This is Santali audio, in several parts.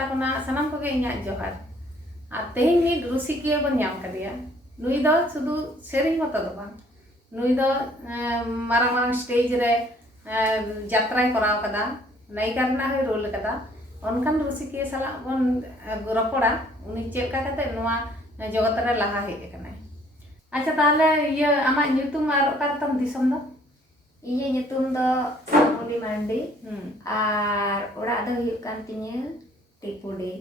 ᱯᱟᱦᱴᱟ ᱠᱷᱚᱱᱟᱜ ᱥᱟᱱᱟᱢ ᱠᱚᱜᱮ ᱤᱧᱟᱹᱜ ᱡᱚᱦᱟᱨ ᱟᱨ ᱛᱮᱦᱮᱧ ᱢᱤᱫ ᱨᱩᱥᱤᱠᱤᱭᱟᱹ ᱵᱚᱱ ᱧᱟᱢ ᱠᱟᱫᱮᱭᱟ ᱱᱩᱭ ᱫᱚ ᱥᱩᱫᱷᱩ ᱥᱮᱨᱮᱧ ᱢᱚᱛᱚ ᱫᱚ ᱵᱟᱝ ᱱᱩᱭ ᱫᱚ ᱢᱟᱨᱟᱝ ᱢᱟᱨᱟᱝ ᱥᱴᱮᱡ ᱨᱮ ᱡᱟᱛᱨᱟᱭ ᱠᱚᱨᱟᱣ ᱠᱟᱫᱟ ᱱᱟᱭᱤᱠᱟ ᱨᱮᱱᱟᱜ ᱦᱚᱸᱭ ᱨᱳᱞ ᱠᱟᱫᱟ ᱚᱱᱠᱟᱱ ᱨᱩᱥᱤᱠᱤᱭᱟᱹ ᱥᱟᱞᱟᱜ ᱵᱚᱱ ᱨᱚᱯᱚᱲᱟ ᱩᱱᱤ ᱪᱮᱫ ᱞᱮᱠᱟ ᱠᱟᱛᱮ ᱱᱚᱣᱟ ᱡᱚᱜᱚᱛ ᱨᱮ ᱞᱟᱦᱟ ᱦᱮᱡ ᱟᱠᱟᱱᱟᱭ। ᱟᱪᱪᱷᱟ ᱛᱟᱦᱞᱮ ᱟᱢᱟᱜ ᱧᱩᱛᱩᱢ ᱟᱨ ᱚᱠᱟ ᱨᱮᱛᱟᱢ ᱫᱤᱥᱚᱢ ᱫᱚ? ᱤᱧᱟᱹᱜ ᱧᱩᱛᱩᱢ ᱫᱚ ᱥᱟᱢᱚᱞᱤ ᱢᱟᱱᱰᱤ ᱟᱨ ᱚᱲᱟᱜ ᱫᱚ ᱦᱩᱭᱩᱜ ᱠᱟᱱ ᱛᱤᱧᱟᱹ ᱴᱤᱯᱩᱰᱤ।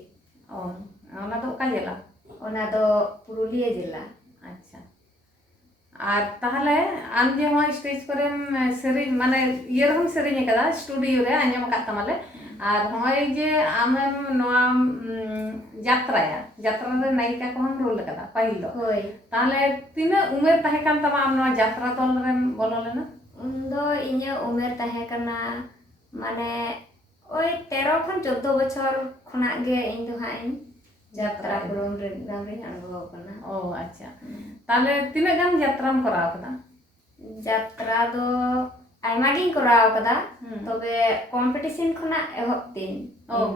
ᱚᱱᱟ ᱫᱚ ᱚᱠᱟ ᱡᱮᱞᱟ? ᱚᱱᱟ ᱫᱚ ᱯᱩᱨᱩᱞᱤᱭᱟᱹ ᱡᱮᱞᱟ। ᱟᱪᱪᱷᱟ ᱟᱨ ᱛᱟᱦᱞᱮ ᱟᱢ ᱡᱮ ᱦᱚᱸ ᱥᱴᱮᱡ ᱠᱚᱨᱮᱢ ᱥᱮᱨᱮᱧ ᱢᱟᱱᱮ ᱤᱭᱟᱹ ᱨᱮᱦᱚᱸᱢ ᱥᱮᱨᱮᱧ ᱟᱠᱟᱫᱟ ᱥᱴᱩᱰᱤᱭᱳ ᱨᱮ ᱟᱸᱡᱚᱢ ᱟᱠᱟᱫ ᱛᱟᱢᱟᱞᱮ ᱟᱨ ᱦᱚᱸᱜᱼᱚᱭ ᱡᱮ ᱟᱢᱮᱢ ᱱᱚᱣᱟᱢ ᱡᱟᱛᱨᱟᱭᱟ ᱡᱟᱛᱨᱟ ᱨᱮ ᱱᱟᱭᱤᱠᱟ ᱠᱚᱦᱚᱸᱢ ᱨᱳᱞ ᱟᱠᱟᱫᱟ ᱯᱟᱹᱦᱤᱞ ᱫᱚ ᱦᱳᱭ ᱛᱟᱦᱞᱮ ᱛᱤᱱᱟᱹᱜ ᱩᱢᱮᱨ ᱛᱟᱦᱮᱸ ᱠᱟᱱ ᱛᱟᱢᱟ ᱟᱢ ᱱᱚᱣᱟ ᱡᱟᱛᱨᱟ ᱫᱚᱞ ᱨᱮᱢ ᱵᱚᱞᱚ ᱞᱮᱱᱟ? ᱩᱱ ᱫᱚ ᱤᱧᱟᱹᱜ ᱩᱢᱮᱨ ᱛᱟᱦᱮᱸ ᱠᱟᱱᱟ ᱢᱟᱱᱮ ওই 13 ᱠᱷᱚᱱ 14 বছর ᱠᱷᱚᱱᱟᱜ ᱜᱮ ᱤᱧ ᱫᱚ ᱦᱟᱸᱜ ᱤᱧ ᱡᱟᱛᱨᱟ ᱯᱨᱳᱜᱨᱟᱢ ᱨᱤᱧ ᱟᱬᱜᱚ ᱟᱠᱟᱱᱟ। ᱟᱪᱪᱷᱟ ᱛᱟᱦᱞᱮ ᱛᱤᱱᱟᱹᱜ ᱜᱟᱱ ᱡᱟᱛᱨᱟᱢ ᱠᱚᱨᱟᱣ ᱟᱠᱟᱫᱟ? ᱡᱟᱛᱨᱟ ᱫᱚ ᱟᱭᱢᱟ ᱜᱤᱧ ᱠᱚᱨᱟᱣ ᱟᱠᱟᱫᱟ ᱛᱚᱵᱮ ᱠᱚᱢᱯᱤᱴᱤᱥᱚᱱ ᱠᱷᱚᱱᱟᱜ ᱮᱦᱚᱵ ᱛᱤᱧ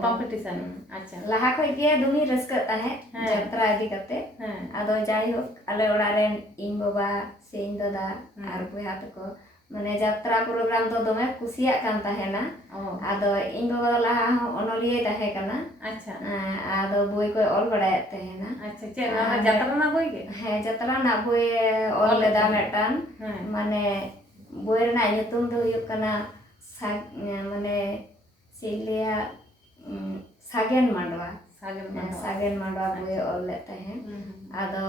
ᱠᱚᱢᱯᱤᱴᱤᱥᱚᱱ ᱟᱪᱪᱷᱟ ᱞᱟᱦᱟ ᱠᱷᱚᱡ ᱜᱮ ᱫᱚᱢᱮ ᱨᱟᱹᱥᱠᱟᱹᱜ ᱛᱟᱦᱮᱸᱫ ᱡᱟᱛᱨᱟ ᱤᱫᱤ ᱠᱟᱛᱮ ᱟᱫᱚ ᱡᱟᱭᱦᱳᱠ ᱟᱞᱮ ᱚᱲᱟᱜ ᱨᱮᱱ ᱤᱧ ᱵᱟᱵᱟ ᱥᱮ ᱤᱧ ᱫᱟᱫᱟ ᱟᱨ ᱵᱚᱭᱦᱟ ᱛᱟᱠᱚ ᱢᱟᱱᱮ ᱡᱟᱛᱨᱟ ᱯᱨᱳᱜᱨᱟᱢ ᱫᱚ ᱫᱚᱢᱮ ᱠᱩᱥᱤᱭᱟᱜ ᱠᱟᱱ ᱛᱟᱦᱮᱱᱟ ᱟᱫᱚ ᱤᱧ ᱵᱟᱵᱟ ᱫᱚ ᱞᱟᱦᱟ ᱦᱚᱸ ᱚᱱᱚᱞᱤᱭᱟᱹᱭ ᱛᱟᱦᱮᱸ ᱠᱟᱱᱟ ᱟᱪᱪᱷᱟ ᱟᱫᱚ ᱵᱳᱭ ᱠᱚᱭ ᱚᱞ ᱵᱟᱲᱟᱭᱮᱫ ᱛᱟᱦᱮᱱᱟ ᱟᱪᱪᱷᱟ ᱪᱮᱫ ᱱᱚᱣᱟ ᱡᱟᱛᱨᱟ ᱨᱮᱱᱟᱜ ᱵᱳᱭ ᱜᱮ? ᱦᱮᱸ ᱡᱟᱛᱨᱟ ᱨᱮᱱᱟᱜ ᱵᱳᱭ ᱚᱞ ᱞᱮᱫᱟ ᱢᱤᱫᱴᱟᱝ ᱢᱟᱱᱮ ᱵᱳᱭ ᱨᱮᱱᱟᱜ ᱧᱩᱛᱩᱢ ᱫᱚ ᱦᱩᱭᱩᱜ ᱠᱟᱱᱟ ᱢᱟᱱᱮ ᱪᱮᱫ ᱞᱟᱹᱭᱟ ᱥᱟᱜᱮᱱ ᱢᱟᱸᱰᱣᱟ ᱥᱟᱜᱮᱱ ᱢᱟᱸᱰᱣᱟ ᱵᱳᱭ ᱚᱞ ᱞᱮᱫ ᱛᱟᱦᱮᱸᱫ ᱟᱫᱚ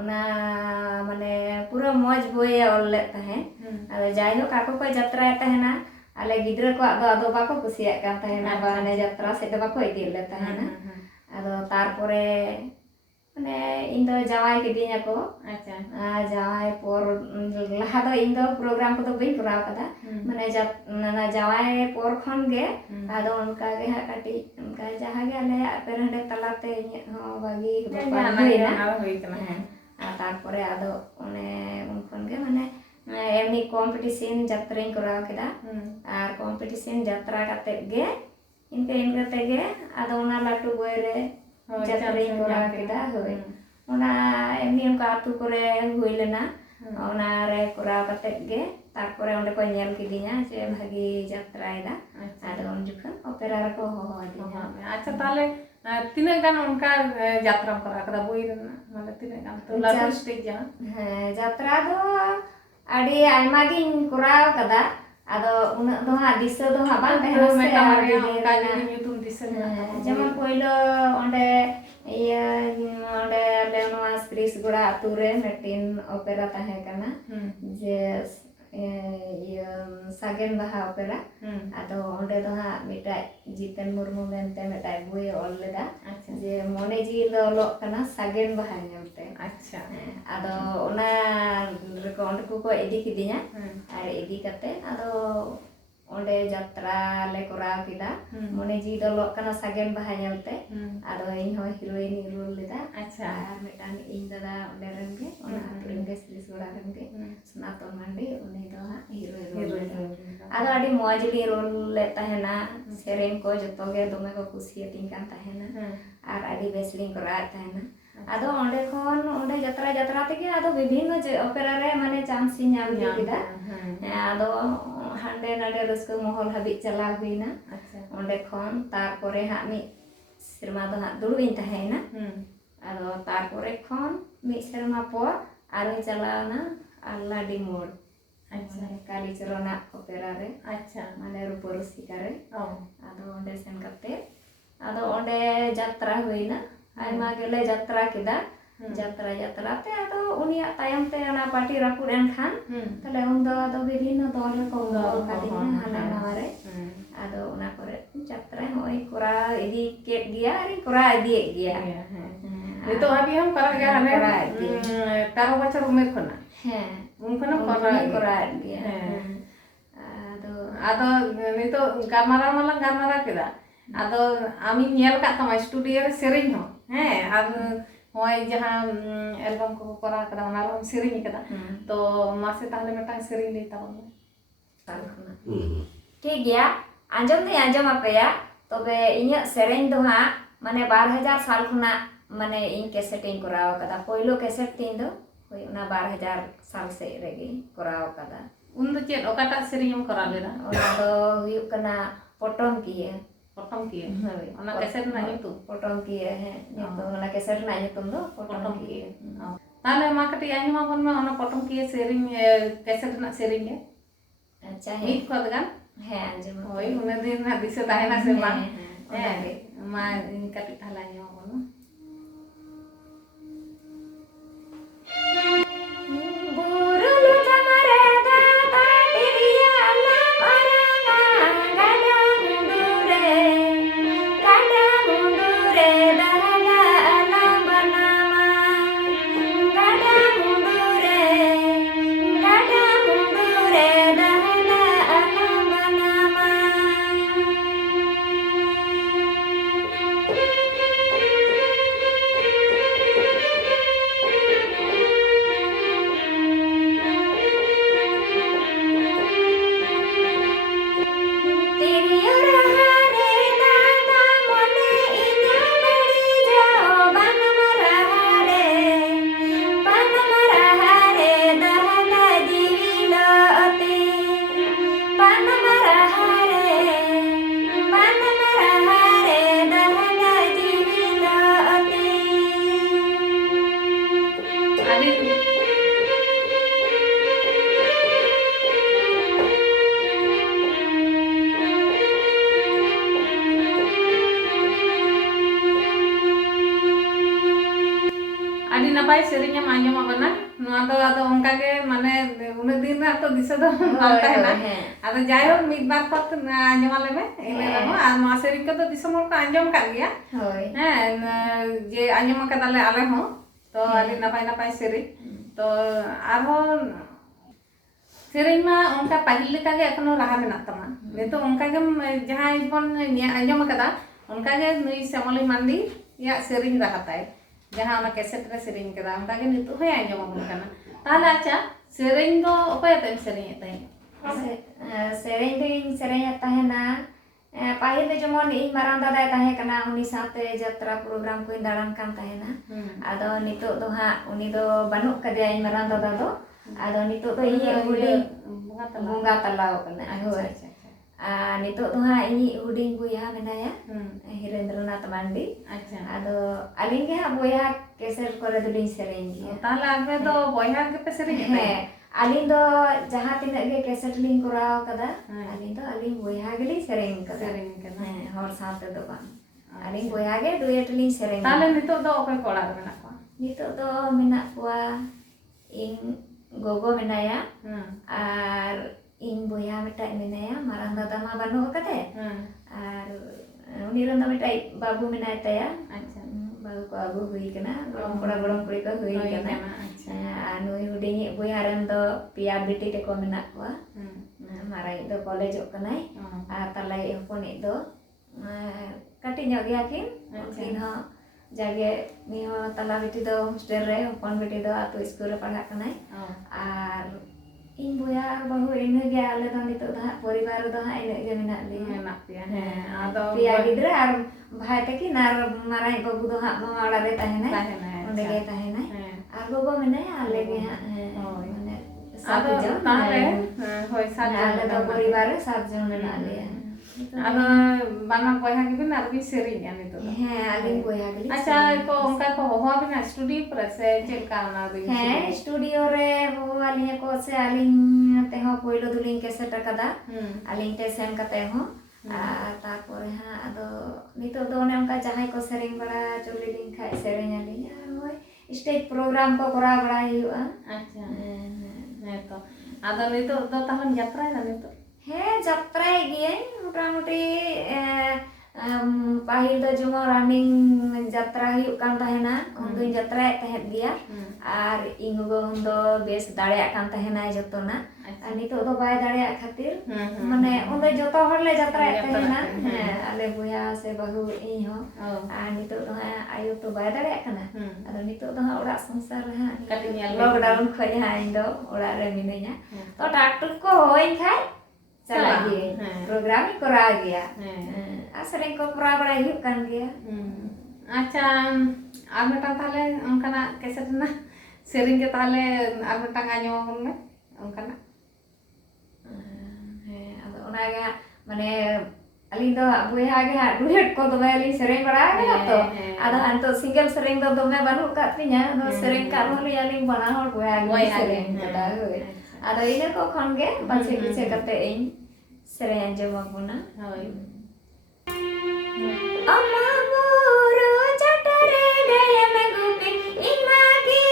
ᱚᱱᱟ ᱢᱟᱱᱮ ᱯᱩᱨᱟᱹ ᱢᱚᱡᱽ ᱵᱳᱭᱮ ᱚᱞ ᱞᱮᱫ ᱛᱟᱦᱮᱸᱫ ᱟᱫᱚ ᱡᱟᱭᱦᱳᱠ ᱟᱠᱚ ᱠᱚ ᱡᱟᱛᱨᱟᱭᱮᱫ ᱛᱟᱦᱮᱱᱟ ᱟᱞᱮ ᱜᱤᱫᱽᱨᱟᱹ ᱠᱚᱣᱟᱜ ᱫᱚ ᱟᱫᱚ ᱵᱟᱠᱚ ᱠᱩᱥᱤᱭᱟᱜ ᱠᱟᱱ ᱛᱟᱦᱮᱱᱟ ᱢᱟᱱᱮ ᱡᱟᱛᱨᱟ ᱥᱮᱫ ᱫᱚ ᱵᱟᱠᱚ ᱤᱫᱤᱭᱮᱫ ᱞᱮ ᱛᱟᱦᱮᱱᱟ ᱟᱫᱚ ᱛᱟᱨᱯᱚᱨᱮ ᱢᱟᱱᱮ ᱤᱧ ᱫᱚ ᱡᱟᱶᱟᱭ ᱠᱤᱫᱤᱧᱟ ᱠᱚ ᱡᱟᱶᱟᱭ ᱯᱚᱨ ᱞᱟᱦᱟ ᱫᱚ ᱤᱧ ᱫᱚ ᱯᱨᱳᱜᱨᱟᱢ ᱠᱚᱫᱚ ᱵᱟᱹᱧ ᱠᱚᱨᱟᱣ ᱟᱠᱟᱫᱟ ᱢᱟᱱᱮ ᱡᱟᱶᱟᱭ ᱯᱚᱨ ᱠᱷᱚᱱ ᱜᱮ ᱟᱫᱚ ᱚᱱᱠᱟ ᱜᱮ ᱦᱟᱸᱜ ᱠᱟᱹᱴᱤᱡ ᱚᱱᱠᱟ ᱡᱟᱦᱟᱸ ᱜᱮ ᱟᱞᱮᱭᱟᱜ ᱯᱮᱨᱮᱱᱴ ᱛᱟᱞᱟᱛᱮ ᱤᱧᱟᱹᱜ ᱦᱚᱸ ᱵᱷᱟᱹᱜᱤ ᱦᱩᱭᱱᱟ ᱟᱨ ᱛᱟᱨᱯᱚᱨᱮ ᱟᱫᱚ ᱚᱱᱮ ᱩᱱ ᱠᱷᱚᱱ ᱜᱮ ᱢᱟᱱᱮ এমনি কম্পিটিশন যাত্রাኝ করাও কেদা আর কম্পিটিশন যাত্রা কাতেত গে ইনকে তেগে আদো ওনা লাটু বই রে যাত্রাኝ করাও কেদা হই ওনা এমনি অনকা আতু করে হই লেনা ওনা রে করাও কাতেত গে তারপরে ওন্ডে কো ñel কিদিñা যে ভাগি যাত্রায়দা আদো উন যখন অপেরা রে কো হদিñা আচ্ছা তাহলে তিনাᱹᱜ গান ᱚᱱᱠᱟ যাত্রাম করা করা বই মানে তিনাᱹᱜ গান তো লাটু স্টেজ ᱡᱟᱦᱟᱸ হ্যাঁ যাত্রা ᱫᱚ ᱟᱹᱰᱤ ᱟᱭᱢᱟ ᱜᱤᱧ ᱠᱚᱨᱟᱣ ᱠᱟᱫᱟ ᱟᱫᱚ ᱩᱱᱟᱹᱜ ᱫᱚ ᱦᱟᱸᱜ ᱫᱤᱥᱟᱹ ᱫᱚ ᱦᱟᱸᱜ ᱵᱟᱝ ᱛᱟᱦᱮᱱᱟ ᱥᱮ ᱡᱮᱢᱚᱱ ᱯᱳᱭᱞᱳ ᱚᱸᱰᱮ ᱤᱭᱟᱹ ᱚᱸᱰᱮ ᱟᱞᱮ ᱱᱚᱣᱟ ᱥᱨᱤᱥᱜᱚᱲᱟ ᱟᱛᱳ ᱨᱮ ᱢᱤᱫᱴᱤᱱ ᱚᱯᱮᱨᱟ ᱛᱟᱦᱮᱸ ᱠᱟᱱᱟ ᱡᱮ ᱤᱭᱟᱹ ᱥᱟᱜᱮᱱ ᱵᱟᱦᱟ ᱚᱯᱮᱨᱟ ᱟᱫᱚ ᱚᱸᱰᱮ ᱫᱚ ᱦᱟᱸᱜ ᱢᱤᱫᱴᱟᱡ ᱡᱤᱛᱮᱱ ᱢᱩᱨᱢᱩ ᱢᱮᱱᱛᱮ ᱢᱤᱫᱴᱟᱡ ᱵᱳᱭᱮ ᱚᱞ ᱞᱮᱫᱟ ᱡᱮ ᱢᱚᱱᱮ ᱡᱤᱣᱤ ᱫᱚ ᱚᱞᱚᱜ ᱠᱟᱱᱟ ᱥᱟᱜᱮᱱ ᱵᱟᱦᱟ ᱧᱮᱞᱛᱮ ᱟᱪᱪᱷᱟ ᱟᱫᱚ ᱚᱱᱟ ᱨᱮᱠᱚ ᱚᱸᱰᱮ ᱠᱚ ᱤᱫᱤ ᱠᱤᱫᱤᱧᱟ ᱟᱨ ᱤᱫᱤ ᱠᱟᱛᱮ ᱟᱫᱚ ᱚᱸᱰᱮ ᱡᱟᱛᱨᱟ ᱞᱮ ᱠᱚᱨᱟᱣ ᱠᱮᱫᱟ ᱢᱚᱱᱮ ᱡᱤᱣᱤ ᱫᱚ ᱚᱞᱚᱜ ᱠᱟᱱᱟ ᱥᱟᱜᱮᱱ ᱵᱟᱦᱟ ᱧᱮᱞᱛᱮ ᱟᱫᱚ ᱤᱧ ᱦᱚᱸ ᱦᱤᱨᱳᱭᱤᱱ ᱤᱧ ᱨᱳᱞ ᱞᱮᱫᱟ ᱟᱨ ᱢᱤᱫᱴᱟᱝ ᱤᱧ ᱫᱟᱫᱟ ᱚᱸᱰᱮ ᱨᱮᱱ ᱜᱮ ᱚᱱᱟ ᱟᱛᱳ ᱨᱮᱱ ᱜᱮ ᱥᱨᱤᱥᱜᱚᱲᱟ ᱨᱮᱱ ᱜᱮ ᱥᱚᱱᱟᱛᱚᱱ ᱢᱟᱱᱰᱤ ᱩᱱᱤ ᱫᱚ ᱦᱟᱸᱜ ᱦᱤᱨᱳᱭ ᱨᱳᱞ ᱞᱮᱫᱟ ᱟᱫᱚ ᱟᱹᱰᱤ ᱢᱚᱡᱽ ᱜᱮ ᱨᱳᱞ ᱞᱮᱫ ᱛᱟᱦᱮᱱᱟ ᱥᱮᱨᱮᱧ ᱠᱚ ᱡᱚᱛᱚ ᱜᱮ ᱫᱚᱢᱮ ᱠᱚ ᱠᱩᱥᱤᱭᱟᱛᱤᱧ ᱠᱟᱱ ᱛᱟᱦᱮᱱᱟ ᱟᱨ ᱟᱹᱰᱤ ᱵᱮᱥ ᱞᱤᱧ ᱠᱚᱨᱟᱣᱮᱫ ᱛᱟᱦᱮᱱᱟ ᱟᱫᱚ ᱚᱸᱰᱮ ᱠᱷᱚᱱ ᱚᱸᱰᱮ ᱡᱟᱛᱨᱟ ᱛᱮᱜᱮ ᱟᱫᱚ ᱵᱤᱵᱷᱤᱱᱱᱚ ᱚᱯᱮᱨᱟ ᱨᱮ ᱢᱟᱱᱮ ᱪᱟᱱᱥ ᱤᱧ ᱧᱟᱢ ᱠᱮᱫᱟ ᱟᱫᱚ ᱦᱟᱸᱰᱮ ᱱᱟᱰᱮ ᱨᱟᱹᱥᱠᱟᱹ ᱢᱚᱦᱚᱞ ᱦᱟᱹᱵᱤᱡ ᱪᱟᱞᱟᱣ ᱦᱩᱭᱱᱟ ᱚᱸᱰे ᱠᱷᱚᱱ ᱛᱟᱨᱯᱚᱨᱮ ᱦᱟᱸᱜ ᱢᱤᱫ ᱥᱮᱨᱢᱟ ᱫᱚ ᱦᱟᱸᱜ ᱫᱩᱲᱩᱵ ᱤᱧ ᱛᱟᱦᱮᱸᱭᱮᱱᱟ ᱟᱫᱚ ᱛᱟᱨᱯᱚᱨᱮ ᱠᱷᱚᱱ ᱢᱤᱫ ᱥᱮᱨᱢᱟ ᱯᱚᱨ ᱟᱨᱚᱧ ᱪᱟᱞᱟᱣᱱᱟ ᱟᱞᱞᱟᱰᱤ ᱢᱳᱲ কালীচরণাᱜ অপেরা রে মানে রূপরসিকা রে আদো অᱸᱰᱮ সেন কাতে আদো অঁᱰᱮ যাত্রা হইনা আইমা গেলে যাত্রা কেদা যাত্রা তে আদো উনিয়াᱜ তায়ম তে অনা পার্টি রাপুর এন খান তাহলে উন ᱫᱚ ᱟᱫᱚ বিভিন্ন দল ᱨᱮ ᱠᱚ ᱫᱚᱞ ᱠᱟᱫᱤᱧᱟ ᱦᱟᱱᱟ ᱱᱟᱣᱟ ᱨᱮ ᱟᱫᱚ ᱚᱱᱟ ᱠᱚᱨᱮ ᱡᱟᱛᱨᱟ ᱦᱚᱸᱭ ᱠᱚᱨᱟᱣ ᱤᱫᱤ ᱠᱮᱫ ᱜᱮᱭᱟ ᱟᱨ ᱠᱚᱨᱟᱣ ᱤᱫᱤᱭᱮᱫ ᱜᱮᱭᱟ ᱱᱤᱛᱚᱜ ᱦᱟᱹᱵᱤᱡ ᱦᱚᱸ ᱠᱚᱨᱟᱣ ᱜᱮᱭᱟ ᱦᱟᱱᱮ 13 বছর উমের খᱚᱱᱟᱜ হ্যাঁ ᱩᱱ ᱠᱷᱚᱱᱟᱜ ᱠᱚᱨᱟᱣᱮᱫ ᱜᱮᱭᱟ ᱟᱫᱚ ᱱᱤᱛᱚᱜ ᱜᱟᱞᱢᱟᱨᱟᱣ ᱢᱟᱞᱟᱝ ᱜᱟᱞᱢᱟᱨᱟᱣ ᱠᱮᱫᱟ ᱟᱫᱚ ᱟᱢᱤᱧ ᱧᱮᱞ ᱟᱠᱟᱫ ᱛᱟᱢᱟ ᱥᱴᱩᱰᱤᱭᱳ ᱨᱮ ᱥᱮᱨᱮᱧ ᱦᱚᱸ ᱟᱨ ᱦᱚᱸᱜᱼᱚᱭ ᱡᱟᱦᱟᱸ ᱮᱞᱵᱟᱢ ᱠᱚ ᱠᱚᱨᱟᱣ ᱠᱟᱫᱟ ᱚᱱᱟ ᱨᱮᱦᱚᱸ ᱥᱮᱨᱮᱧ ᱠᱟᱫᱟ ᱛᱚ ᱢᱟᱥᱮ ᱛᱟᱦᱞᱮ ᱢᱤᱫᱴᱟᱝ ᱥᱮᱨᱮᱧ ᱞᱟᱹᱭ ᱛᱟᱵᱚᱱ ᱢᱮ ᱴᱷᱤᱠ ᱜᱮᱭᱟ ᱟᱸᱡᱚᱢ ᱫᱩᱧ ᱟᱸᱡᱚᱢ ᱟᱯᱮᱭᱟ ᱛᱚᱵᱮ ᱤᱧᱟᱹᱜ ᱥᱮᱨᱮᱧ ᱫᱚ ᱦᱟᱸᱜ mane 2000 साल खुना mane इन कैसेट इन कराव कदा पहिलो कैसेट तीन दो होय उना 2000 साल से रेगी कराव कदा उन दो चेत ओकाटा सेरिंग एम करा लेदा ओना दो हुयुक कना पटम किए पटम किए होय ओना कैसेट ना nyutum पटम किए है nyutum ओना कैसेट ना nyutum दो पटम किए ताले मा कटी आइमा बन में ओना पटम किए सेरिंग कैसेट ना सेरिंग है अच्छा है मीत को दगान है अंजम होय उन दिन ना दिसे ताहेना से बांग है मा कटी थाला आइमा बन ᱟᱹᱰᱤ ᱱᱟᱯᱟᱭ ᱥᱮᱨᱮᱧ ᱮᱢ ᱟᱸᱡᱚᱢ ᱟᱠᱟᱱᱟ ᱱᱚᱣᱟ ᱫᱚ ᱟᱫᱚ ᱚᱱᱠᱟ ᱜᱮ ᱢᱟᱱᱮ ᱩᱱᱟᱹᱜ ᱫᱤᱱ ᱨᱮ ᱛᱚ ᱫᱤᱥᱟᱹ ᱫᱚ ᱵᱟᱝ ᱛᱟᱦᱮᱱᱟ ᱟᱫᱚ ᱡᱟᱭᱦᱳᱠ ᱢᱤᱫ ᱵᱟᱨ ᱠᱚ ᱟᱸᱡᱚᱢ ᱟᱞᱮ ᱢᱮ ᱤᱱᱟᱹ ᱨᱮᱦᱚᱸ ᱟᱨ ᱱᱚᱣᱟ ᱥᱮᱨᱮᱧ ᱠᱚᱫᱚ ᱫᱤᱥᱚᱢ ᱦᱚᱲ ᱠᱚ ᱟᱸᱡᱚᱢ ᱟᱠᱟᱫ ᱜᱮᱭᱟ ᱦᱮᱸ ᱡᱮ ᱟᱸᱡᱚᱢ ᱟᱠᱟᱫᱟᱞᱮ ᱟᱞᱮ ᱦᱚᱸ ᱛᱚ ᱟᱹᱰᱤ ᱱᱟᱯᱟᱭ ᱱᱟᱯᱟᱭ ᱥᱮᱨᱮᱧ ᱛᱚ ᱟᱨᱦᱚᱸ ᱥᱮᱨᱮᱧ ᱢᱟ ᱚᱱᱠᱟ ᱯᱟᱹᱦᱤᱞ ᱞᱮᱠᱟ ᱜᱮ ᱮᱠᱷᱚᱱᱳ ᱨᱟᱦᱟ ᱢᱮᱱᱟᱜ ᱛᱟᱢᱟ ᱱᱤᱛᱚᱜ ᱚᱱᱠᱟ ᱜᱮ ᱡᱟᱦᱟᱸᱭ ᱵᱚᱱ ᱟᱸᱡᱚᱢ ᱟᱠᱟᱫᱟ ᱚᱱᱠᱟ ᱜᱮ ᱱᱩᱭ ᱥᱮᱢᱚᱞᱤ ᱢᱟᱱᱰᱤ ᱭᱟᱜ ᱥᱮᱨᱮᱧ ᱨᱟᱦᱟ ᱛᱟᱭ ᱡᱟᱦᱟᱸ ᱚᱱᱟ ᱠᱮᱥᱮᱴ ᱨᱮ ᱥᱮᱨᱮᱧ ᱠᱮᱫᱟ ᱚᱱᱠᱟ ᱜᱮ ᱱᱤᱛᱚᱜ ᱦᱚᱸᱭ ᱟᱸᱡᱚᱢ ᱟᱵᱚᱱ ᱠᱟᱱᱟ ᱛᱟᱦᱞᱮ ᱟᱪᱪᱷᱟ ᱥᱮᱨᱮᱧ ᱫᱚ ᱚᱠᱚᱭᱟᱛᱮᱢ ᱥᱮᱨᱮᱧᱮᱫ ᱛᱟᱦᱮᱸᱫ ᱥᱮᱨᱮᱧ ᱫᱚᱧ ᱥᱮᱨᱮᱧᱮᱫ ᱛᱟᱦᱮᱱᱟ ᱯᱟᱹᱦᱤᱞ ᱫᱚ ᱡᱮᱢᱚᱱ ᱤᱧ ᱢᱟᱨᱟᱝ ᱫᱟᱫᱟᱭ ᱛᱟᱦᱮᱸ ᱠᱟᱱᱟ ᱩᱱᱤ ᱥᱟᱶᱛᱮ ᱡᱟᱛᱨᱟ ᱯᱨᱳᱜᱨᱟᱢ ᱠᱚᱧ ᱫᱟᱬᱟᱱ ᱠᱟᱱ ᱛᱟᱦᱮᱱᱟ ᱟᱫᱚ ᱱᱤᱛᱚᱜ ᱫᱚ ᱦᱟᱸᱜ ᱩᱱᱤ ᱫᱚ バヌᱠᱟᱫᱮᱭᱟ ᱤᱧ ᱢᱟᱨᱟᱝ ᱫᱟᱫᱟ ᱫᱚ ᱟᱫᱚ ᱱᱤᱛᱚᱜ ᱫᱚ ᱤᱧᱤᱡ ᱦᱩᱰᱤᱧ ᱵᱚᱸᱜᱟ ᱛᱟᱞᱟᱣ ᱠᱟᱱᱟ ᱟᱨ ᱱᱤᱛᱚᱜ ᱫᱚ ᱦᱟᱸᱜ ᱤᱧᱤᱡ ᱦᱩᱰᱤᱧ ᱵᱚᱭᱦᱟ ᱢᱮᱱᱟᱭᱟ ᱦᱤᱨᱮᱱᱫᱨᱚᱱᱟᱛᱷ ᱢᱟᱱᱰᱤ ᱟᱫᱚ ᱟᱹᱞᱤᱧ ᱜᱮ ᱦᱟᱸᱜ ᱵᱚᱭᱦᱟ ᱠᱮᱥᱮᱴ ᱠᱚᱨᱮ ᱫᱚᱞᱤᱧ ᱥᱮᱨᱮᱧ ᱜᱮᱭᱟ ᱛᱟᱦᱞᱮ ᱟᱯᱮ ᱫᱚ ᱵᱚᱭᱦᱟ ᱜᱮᱯᱮ ᱥᱮᱨᱮᱧᱮᱫ ᱦᱮᱸ ᱟᱹᱞᱤᱧ ᱫᱚ ᱡᱟᱦᱟᱸ ᱛᱤᱱᱟᱹᱜ ᱜᱮ ᱠᱮᱥᱮᱴ ᱞᱤᱧ ᱠᱚᱨᱟᱣ ᱠᱟᱫᱟ ᱟᱹᱞᱤᱧ ᱵᱚᱭᱦᱟ ᱜᱮᱞᱤᱧ ᱥᱮᱨᱮᱧ ᱠᱟᱫᱟ ᱦᱮᱸ ᱦᱚᱲ ᱥᱟᱶᱛᱮ ᱫᱚ ᱵᱟᱝ ᱟᱹᱞᱤᱧ ᱵᱚᱭᱦᱟ ᱜᱮ ᱰᱩᱭᱮᱴ ᱞᱤᱧ ᱥᱮᱨᱮᱧ ᱛᱟᱦᱞᱮ ᱱᱤᱛᱚᱜ ᱫᱚ ᱚᱠᱚᱭ ᱠᱚ ᱚᱲᱟᱜ ᱨᱮ ᱢᱮᱱᱟᱜ ᱠᱚᱣᱟ ᱱᱤᱛᱚᱜ ᱫᱚ ᱢᱮᱱᱟᱜ ᱠᱚᱣᱟ ᱤᱧ gogo menaya ar ing boya mitai menaya marang dada ma banu kate ar uni ron mitai babu menaya taya babu ko abu hui kana gorong kuri ko hui kana anu hudingi boya ren do pia biti te ko menak ko marai do college kanai ar talai hoponi do kati nyok yakin kinho jage miho tala biti do hostel re hopon biti do atu school re padhak kanai ar इन बोया बहु इन गे आले तो नितो दा परिवार दो हा इन गे मेना ले मेना पिया आदो पिया गिद्रा आर भाई तकी नार माराई बाबू दो हा माड़ा रे ताहेना ओंडे गे ताहेना आर गोगो मेने आले गे हा माने सात जन ताले होय सात जन आले तो परिवार सात जन मेना ले आदो बाना बोया गे बिन आर बि सेरिंग या नितो हे आले बोया गे अच्छा को उनका को होवा बिना स्टूडियो पर से चेक करना दी हे स्टूडियो रे हो वाली को से आलिंग ते हो पहिलो दुलिंग के सेट कदा आलिंग ते सेन कते हो तारपरे हा आदो नितो दो ने उनका जहां को सेरिंग बड़ा चोली लिंग खाय सेरिंग आलिंग होय स्टेज प्रोग्राम को करा बड़ा हुआ अच्छा ने तो आदो नितो दो तहन यात्रा ना नितो हे यात्रा गे मोटामुटी pahil do jumo running jatra hiuk kan tahena undo jatra tahet dia ar ingo undo bes dare kan tahena jotona ar nito do bay dare khatir mane undo joto hor le jatra tahena ale boya se bahu iho ar nito do ayu to bay dare kana ado nito do ora sansar ha lockdown khoi ha indo ora re minenya to taktuk ko hoin khai Salah dia. Program ini korang dia. Sering kau pernah yuk kan dia. Acha ar metang tale onkana keset na sering ke tale ar metang anyo me onkana Ado onaga mane aling do abuy hage ha duet ko do aling sering bara ga to. Ado anto single sering do me banu kat pinya do sering ka lo aling bana hor buy hage sering kata gue. Ado ini ko khonge bache piche kate ing sering anjom apuna. hoi Amma buru chatare gaya me gupi imagi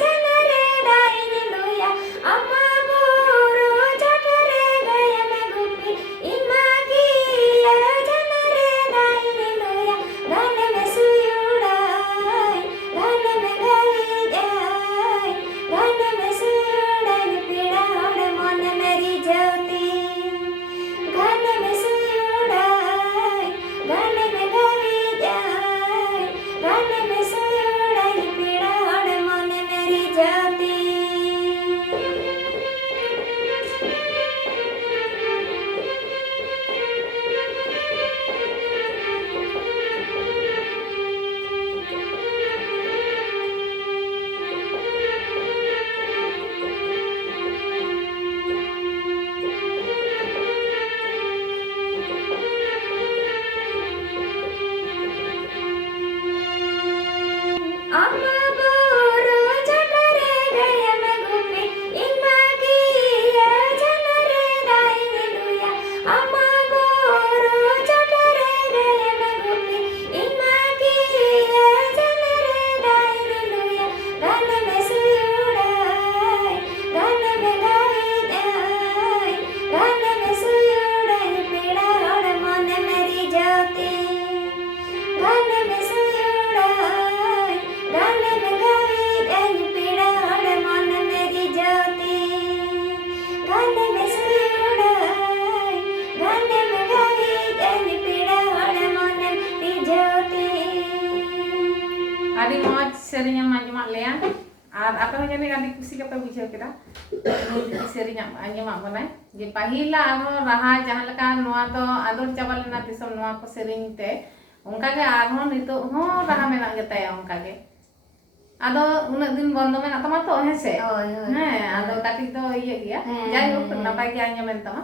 janare daini luya. Amma buru chatare gaya me gupi imagi janare daini luya. Gane me suyudai, gane me gai jai, gane me suyudai pida hode mon meri jyoti. Gane me suyudai, gane me gai jai, gane me suyudai pida hode mon meri jyoti. Amma buru chatare gaya me gupi imagi janare daini luya. Amma buru chatare gaya me gupi imagi janare daini luya. Gane me suyudai, gane me gai jai, gane me suyudai pida hode mon meri jyoti. Gane me suyudai, gane me gai jai pida hode mon meri jyoti. Gane me suyudai, gane me gai jai pida hode mon meri jyoti. adi moj sering yang anjom leya ar apa hon jani adi kusi kape bujhaw keda sering yang anjom bana je pahila aro raha jahan leka noa do ador chaba lena disom noa ko sering te onka ge arhon nito ho raha mena ge tay onka ge ado unat din bondo mena tama to hese Hoi hoi. ado katik do iya gya jai hok napay ge anjom tama